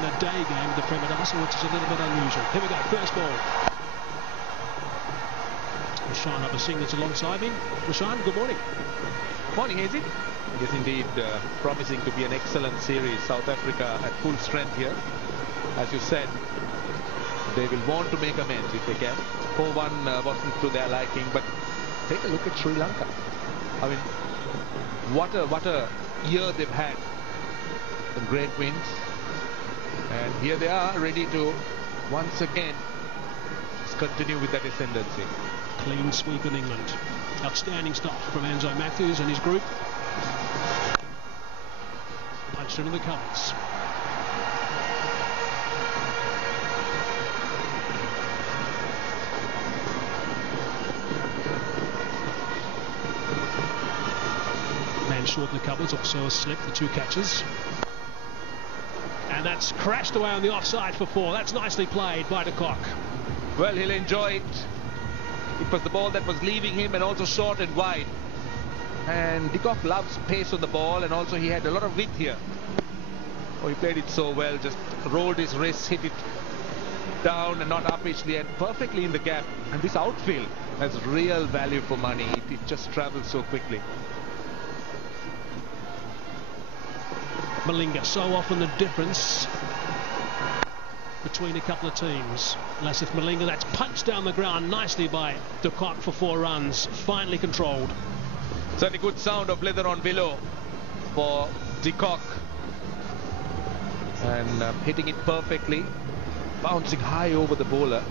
in a day game, the Premadasa, which is a little bit unusual. Here we go, first ball. Rashan Abasing is alongside me. Rashan, good morning. Morning, Hazy. Yes, indeed, promising to be an excellent series. South Africa at full strength here. As you said, they will want to make amends if they can. 4-1 wasn't to their liking, but take a look at Sri Lanka. I mean, what a year they've had. Some great wins. And here they are, ready to once again continue with that ascendancy. Clean sweep in England. Outstanding stuff from Anzo Matthews and his group. Punched into the covers. Man short in the covers, also a slip, the two catches. And that's crashed away on the offside for 4. That's nicely played by de Kock. Well, he'll enjoy it. It was the ball that was leaving him, and also short and wide. And de Kock loves pace on the ball, and also he had a lot of width here. Oh, he played it so well, just rolled his wrists, hit it down and not up easily, and perfectly in the gap. And this outfield has real value for money. It just travels so quickly. Malinga, so often the difference between a couple of teams. Lasith Malinga, that's punched down the ground nicely by de Kock for 4 runs. Finally controlled. Certainly good sound of leather on below for de Kock. And hitting it perfectly. Bouncing high over the bowler.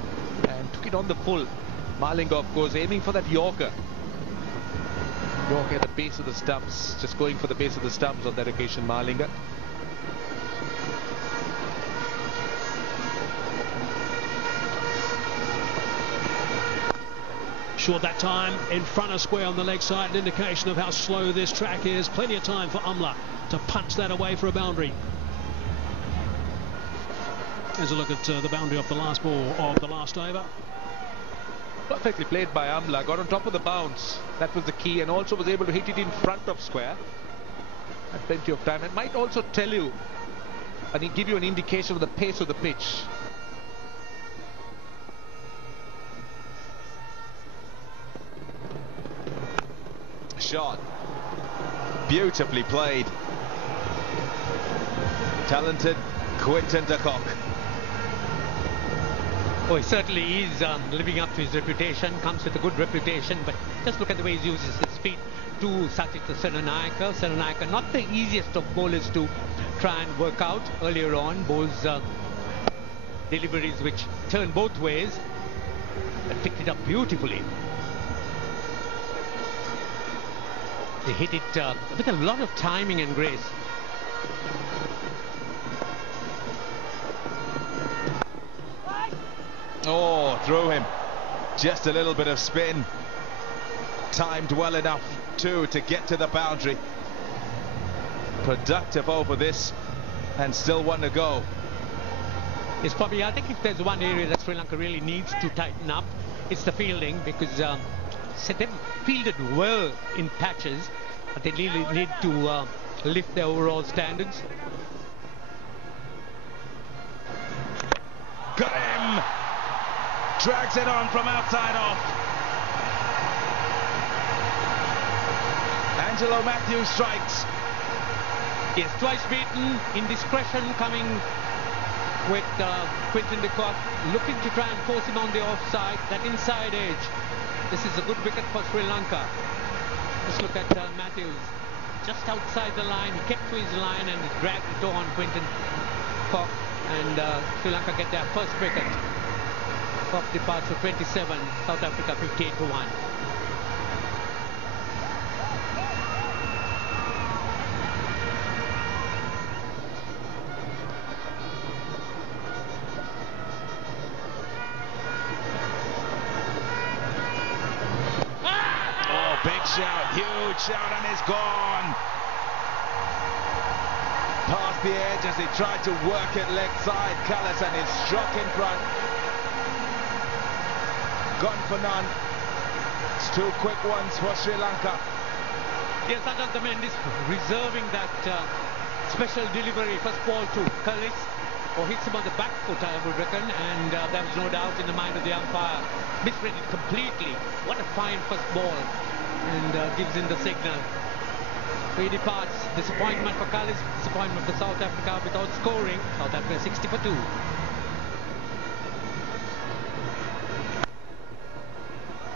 And took it on the full. Malinga, of course, aiming for that Yorker. Yorker at the base of the stumps. Just going for the base of the stumps on that occasion, Malinga. Short that time, in front of square on the leg side, an indication of how slow this track is. Plenty of time for Umla to punch that away for a boundary. Here's a look at the boundary off the last ball of the last over. Perfectly played by Umla, got on top of the bounce. That was the key, and also was able to hit it in front of square. Had plenty of time. It might also tell you and give you an indication of the pace of the pitch. Shot. Beautifully played. Talented Quinton de Kock. Oh, he certainly is living up to his reputation, comes with a good reputation, but just look at the way he uses his feet to Sathitha Senanayake. Senanayake, not the easiest of bowlers to try and work out earlier on. Bowls deliveries which turn both ways, and picked it up beautifully. They hit it with a lot of timing and grace. Oh, through him. Just a little bit of spin. Timed well enough too to get to the boundary. Productive over this, and still 1 to go. It's probably, I think if there's one area that Sri Lanka really needs to tighten up, it's the fielding, because they've fielded well in patches, but they really need to lift their overall standards. Got him! Drags it on from outside off. Angelo Matthews strikes. Yes, twice beaten, indiscretion coming with Quinton de Kock, looking to try and force him on the offside, that inside edge. This is a good wicket for Sri Lanka. Just look at Matthews, just outside the line, he kept to his line and dragged it on Quinton Kock, and Sri Lanka get their first wicket. Kock departs for 27, South Africa 58-1. Big shout, huge shout, and it's gone. Past the edge as he tried to work it leg side. Callison is struck in front. Gone for none. It's 2 quick ones for Sri Lanka. Yes, Ajantha Mendis reserving that special delivery, first ball to Kallis. or hits him on the back foot, I would reckon, and there was no doubt in the mind of the umpire. Misread it completely. What a fine first ball, and gives in the signal. He departs. Disappointment for Kallis, disappointment for South Africa without scoring. South Africa 60 for 2.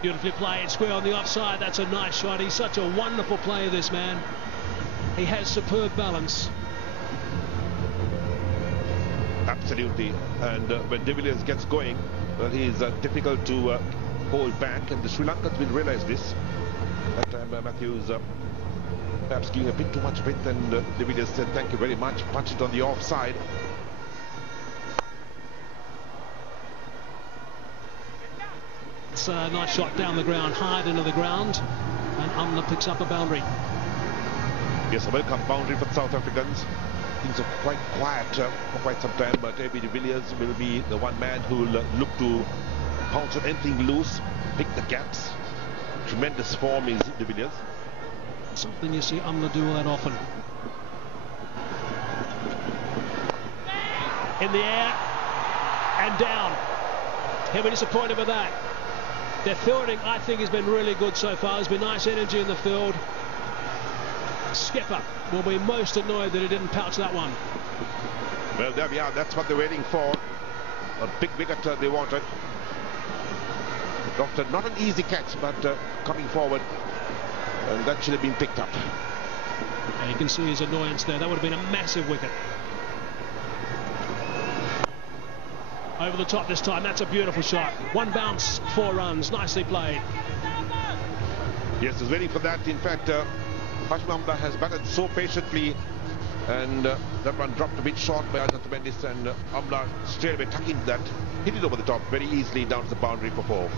Beautifully played, square on the offside. That's a nice shot. He's such a wonderful player, this man. He has superb balance. Absolutely. And when De Villiers gets going, well, he's difficult to hold back, and the Sri Lankans will realize this. That time Matthews perhaps giving a bit too much width, and De Villiers said thank you very much, punched it on the offside. It's a nice shot down the ground, hard into the ground, and Amla picks up a boundary. Yes, a welcome boundary for the South Africans. Things are quite quiet for quite some time, but AB de Villiers will be the one man who will look to pounce on anything loose, pick the gaps. Tremendous form is de Villiers. Something you see Amla do that often. In the air and down. He'll be disappointed with that. Their fielding, I think, has been really good so far. There's been nice energy in the field. Skipper will be most annoyed that he didn't pouch that one. Well, there we are. That's what they're waiting for. A big wicket they wanted. Not an easy catch, but coming forward, and that should have been picked up. And you can see his annoyance there. That would have been a massive wicket. Over the top this time. That's a beautiful shot. One bounce, 4 runs. Nicely played. Yes, he's waiting for that. In fact, Hashim Amla has batted so patiently, and that one dropped a bit short by Ajaz Mendis, and Amla straight away tucking that, hit it over the top very easily down to the boundary for 4.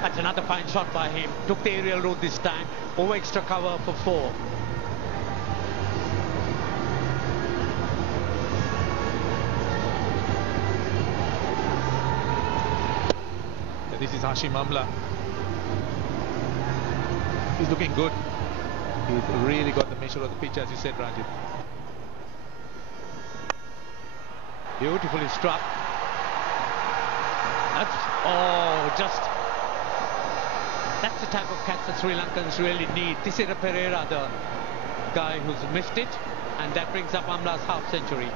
That's another fine shot by him. Took the aerial route this time. Over extra cover for 4. This is Hashim Amla. He's looking good. He's really got the measure of the pitch, as you said, Ranjit. Beautifully struck. That's the type of catch that Sri Lankans really need. Thisara Perera, the guy who's missed it, and that brings up Amla's half century.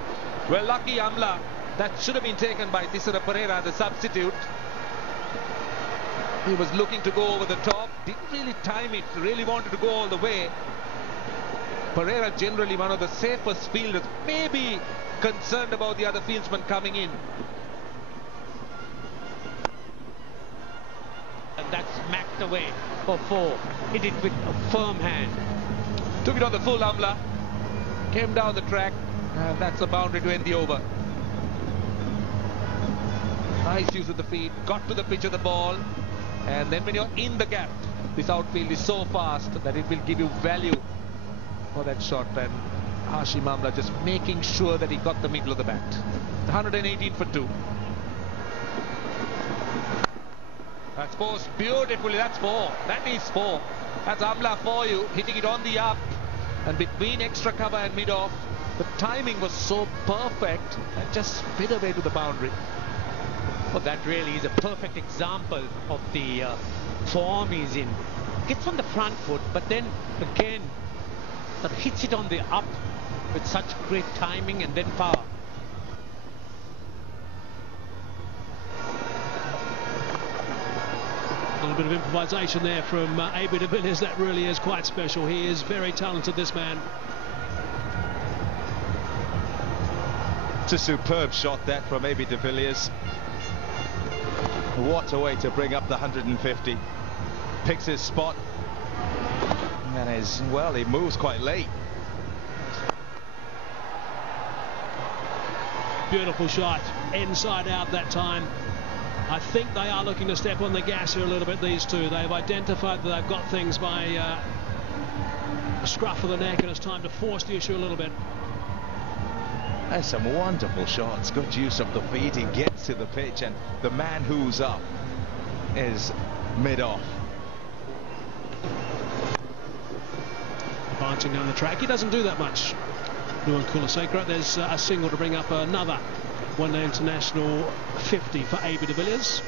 Well, lucky Amla. That should have been taken by Thisara Perera, the substitute. He was looking to go over the top, didn't really time it, really wanted to go all the way. Pereira, generally one of the safest fielders, maybe concerned about the other fieldsmen coming in. And that's smacked away for 4. Hit it with a firm hand. Took it on the full, Amla. Came down the track, and that's a boundary to end the over. Nice use of the feet, got to the pitch of the ball. And then when you're in the gap, this outfield is so fast that it will give you value for that shot. And Hashim Amla just making sure that he got the middle of the bat. 118 for 2. That's forced beautifully. That's 4. That is 4. That's Amla for you, hitting it on the up. And between extra cover and mid-off, the timing was so perfect and just spit away to the boundary. Well, that really is a perfect example of the form he's in. Gets on the front foot, but then again sort of hits it on the up with such great timing and then power. A little bit of improvisation there from AB de Villiers. That really is quite special. He is very talented, this man. It's a superb shot that from AB de Villiers. What a way to bring up the 150. Picks his spot. And he moves quite late. Beautiful shot. Inside out that time. I think they are looking to step on the gas here a little bit, these two. They've identified that they've got things by a scruff of the neck, and it's time to force the issue a little bit. There's some wonderful shots. Good use of the feet. He gets to the pitch, and the man who's up is mid-off. Biting down the track. He doesn't do that much. Nuwan Kulasekara. There's a single to bring up another one-day international 50 for AB de Villiers.